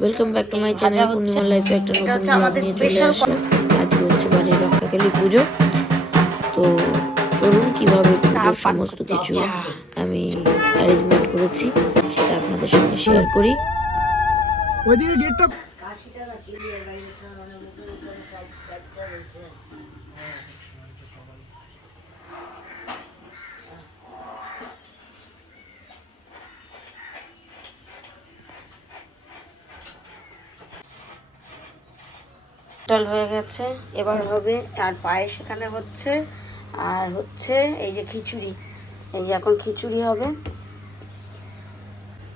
Welcome back to my channel Purnima লাইফে একটা নতুন হচ্ছে ব্লগ নিয়ে চলে আসলাম। আজকে হচ্ছে বাড়ির রক্ষাকালী পুজো। তো চলুন কীভাবে পুজোর সমস্ত কিছু আমি অ্যারেঞ্জমেন্ট করেছি সেটা আপনাদের সঙ্গে শেয়ার করি। ওইদিকে গেটটা ডাল হয়ে গেছে। এবার হবে, আর পায়েস এখানে হচ্ছে, আর হচ্ছে এই যে খিচুড়ি। এই যে এখন খিচুড়ি হবে।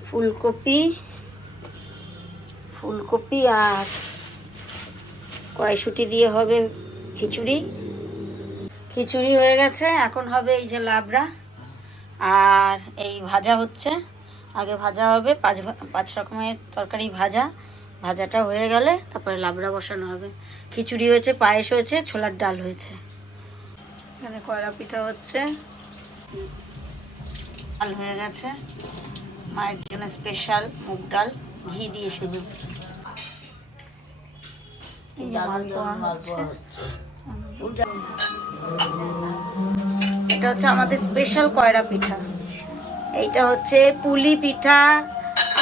ফুলকপি ফুলকপি আর কড়াইশুটি দিয়ে হবে খিচুড়ি। খিচুড়ি হয়ে গেছে, এখন হবে এই যে লাবড়া। আর এই ভাজা হচ্ছে। আগে ভাজা হবে, পাঁচ পাঁচ রকমের তরকারি ভাজা। ভাজাটা হয়ে গেলে তারপরে লাবড়া বসানো হবে। খিচুড়ি হয়েছে পায়েস হয়েছে ছোলার ডাল হয়েছে। এখানে কয়লা পিঠা হচ্ছে। ডাল হয়ে গেছে। মায়ের জন্য স্পেশাল মুগ ডাল ঘি দিয়ে শুধু। এটা হচ্ছে আমাদের স্পেশাল কয়রা পিঠা। এইটা হচ্ছে পুলি পিঠা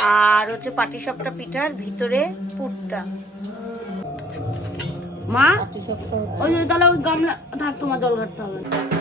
আর হচ্ছে পাটিসাপটা পিঠার ভিতরে পুরটা মা ওই তাহলে ওই গামলা থাক তোমার জল ঘাটতে হবে না।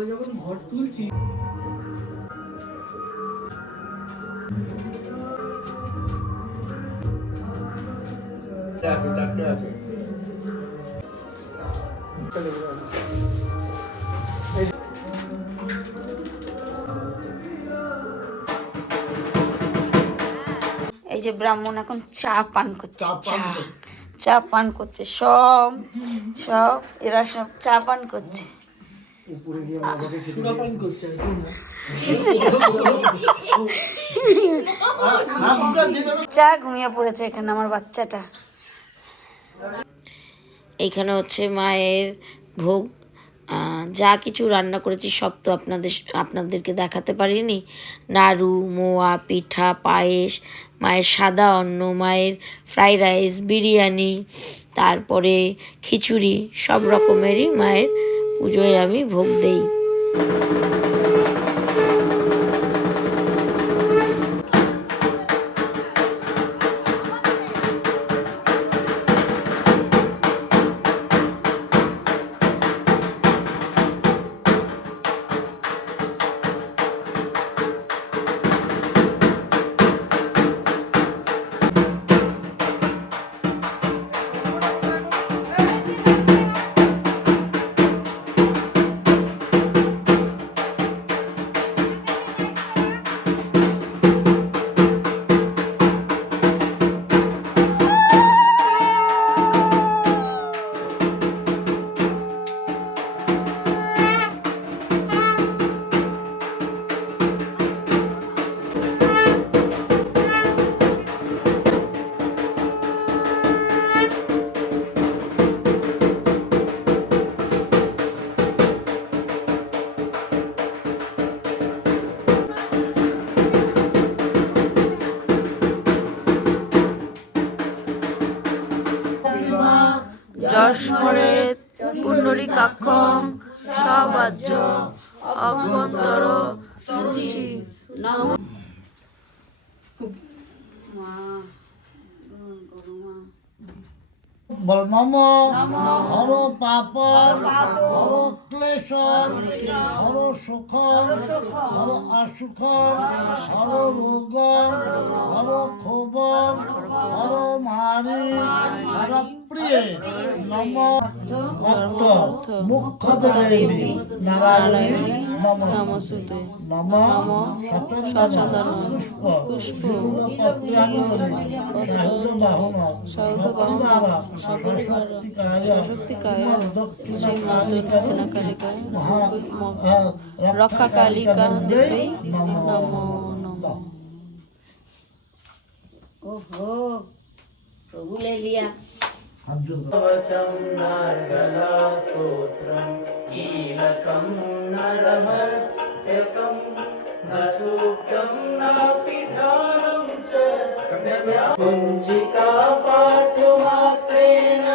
সকালে যখন ঘর তুলছি। এই যে ব্রাহ্মণ এখন চা পান করছে চা চা। পান করছে। চা পান করছে সব সব এরা সব চা পান করছে। উপরে গিয়ে বাবাকে সুরাপান করছে। চা ঘুমিয়ে পড়েছে এখানে আমার বাচ্চাটা। এইখানে হচ্ছে মায়ের ভোগ। যা কিছু রান্না করেছি সব তো আপনাদের আপনাদেরকে দেখাতে পারিনি। নাড়ু মোয়া পিঠা পায়েস মায়ের সাদা অন্ন মায়ের ফ্রাইড রাইস বিরিয়ানি তারপরে খিচুড়ি সব রকমেরই মায়ের পুজোয় আমি ভোগ দেই। যস্মরেত পুণ্ডরীকাক্ষম সবাজ্য অভ্যন্তর বল নম। হর পাপ হর ক্লেশ হর সুখ হর অসুখ হর রোগ। হর ক্ষোভ হর মারি। হর দিয়ে নম ভক্ত মুখ্য দেবী নারায়ণী নমস্তে নম সচন্দন পুষ্প প্রভু লিয়া वचं नार्गलास्तोत्रं कीलकं नरहस्यकं धसूक्तं नापिधानं च कुञ्जिका पाठ्यमात्रेण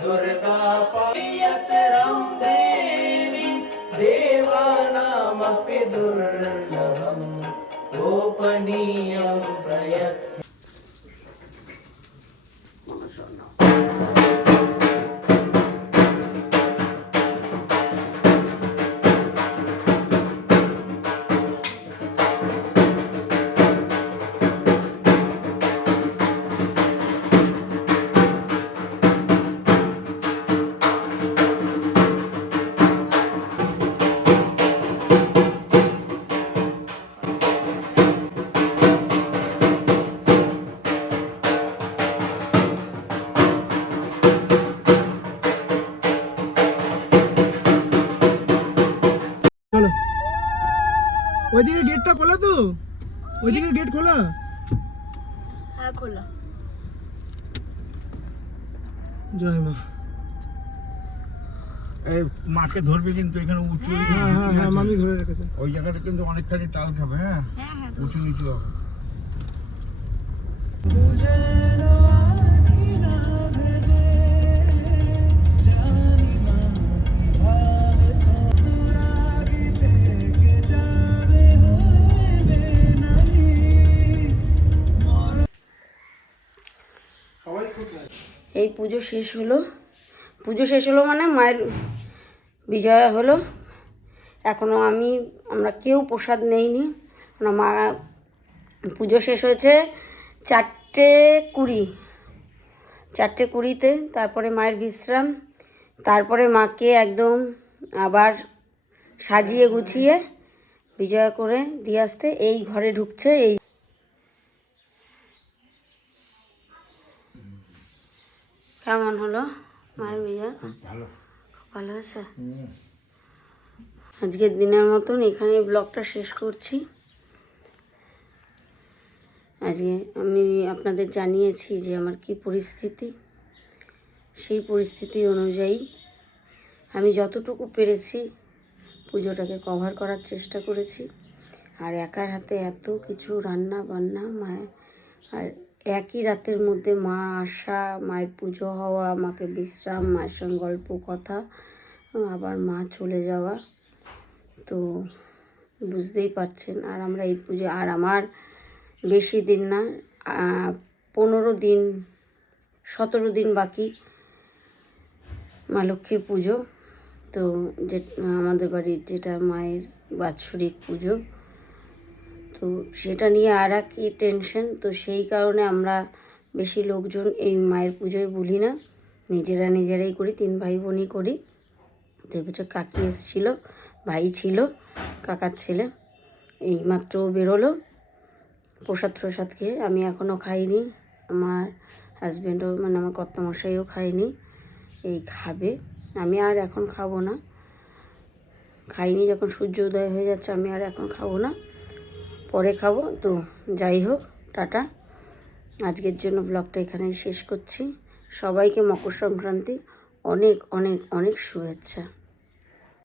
दुर्गा पायतरं देवानामपि दुर्लभं गोपनीयम् ওইদিকে গেটটা খোলা তো? ওইদিকে গেট খোলা? হ্যাঁ খোলা। জয় মা। এই মাকে ধরবে কিন্তু এখানে উঁচু হ্যাঁ হ্যাঁ হ্যাঁ মামি ধরে রেখেছে। ওই জায়গাটা কিন্তু অনেকখানি তাল খাবে হ্যাঁ? উঁচু নিচু হবে। এই পুজো শেষ হলো। পুজো শেষ হলো মানে মায়ের বিজয়া হলো। এখনও আমি, আমরা কেউ প্রসাদ নেইনি। মা, পুজো শেষ হয়েছে চারটে কুড়ি। চারটে কুড়িতে, তারপরে মায়ের বিশ্রাম, তারপরে মাকে একদম আবার সাজিয়ে গুছিয়ে বিজয়া করে দিয়ে আসতে। এই ঘরে ঢুকছে, এই কেমন হলো মায়ের বিজয়া ভালো। ভালো আছে আজকের দিনের মতন এখানে ব্লগটা শেষ করছি। আজকে আমি আপনাদের জানিয়েছি যে আমার কি পরিস্থিতি। সেই পরিস্থিতি অনুযায়ী আমি যতটুকু পেরেছি পুজোটাকে কভার করার চেষ্টা করেছি। আর একার হাতে এত কিছু রান্না বান্না মায়ের আর একই রাতের মধ্যে মা আসা, মায়ের পুজো হওয়া, মাকে বিশ্রাম, মায়ের সঙ্গে গল্প, কথা, আবার মা চলে যাওয়া। তো বুঝতেই পারছেন, আর আমরা এই পুজো, আর আমার বেশি দিন না পনেরো দিন, সতেরো দিন বাকি মা লক্ষ্মীর পুজো। তো যে, আমাদের বাড়ির যেটা মায়ের বাৎসরিক পুজো তো সেটা নিয়ে আর একই টেনশন তো সেই কারণে আমরা বেশি লোকজন এই মায়ের পুজোয় বলি না। নিজেরা নিজেরাই করি, তিন ভাই বোনই করি। তো এবছর কাকি এসেছিল, ভাই ছিল, কাকার ছেলে। এইমাত্র বেরোলো। প্রসাদ প্রসাদ খেয়ে আমি এখনও খাইনি, আমার হাজব্যান্ডও মানে আমার কর্তামশাইও খায়নি এই খাবে। আমি আর এখন খাব না। খাইনি, যখন সূর্য উদয় হয়ে যাচ্ছে, আমি আর এখন খাব না। পরে খাব। তো যাই হোক, টাটা। আজকের জন্য ব্লগটা এখানেই শেষ করছি। সবাইকে মকর সংক্রান্তি অনেক অনেক অনেক শুভেচ্ছা।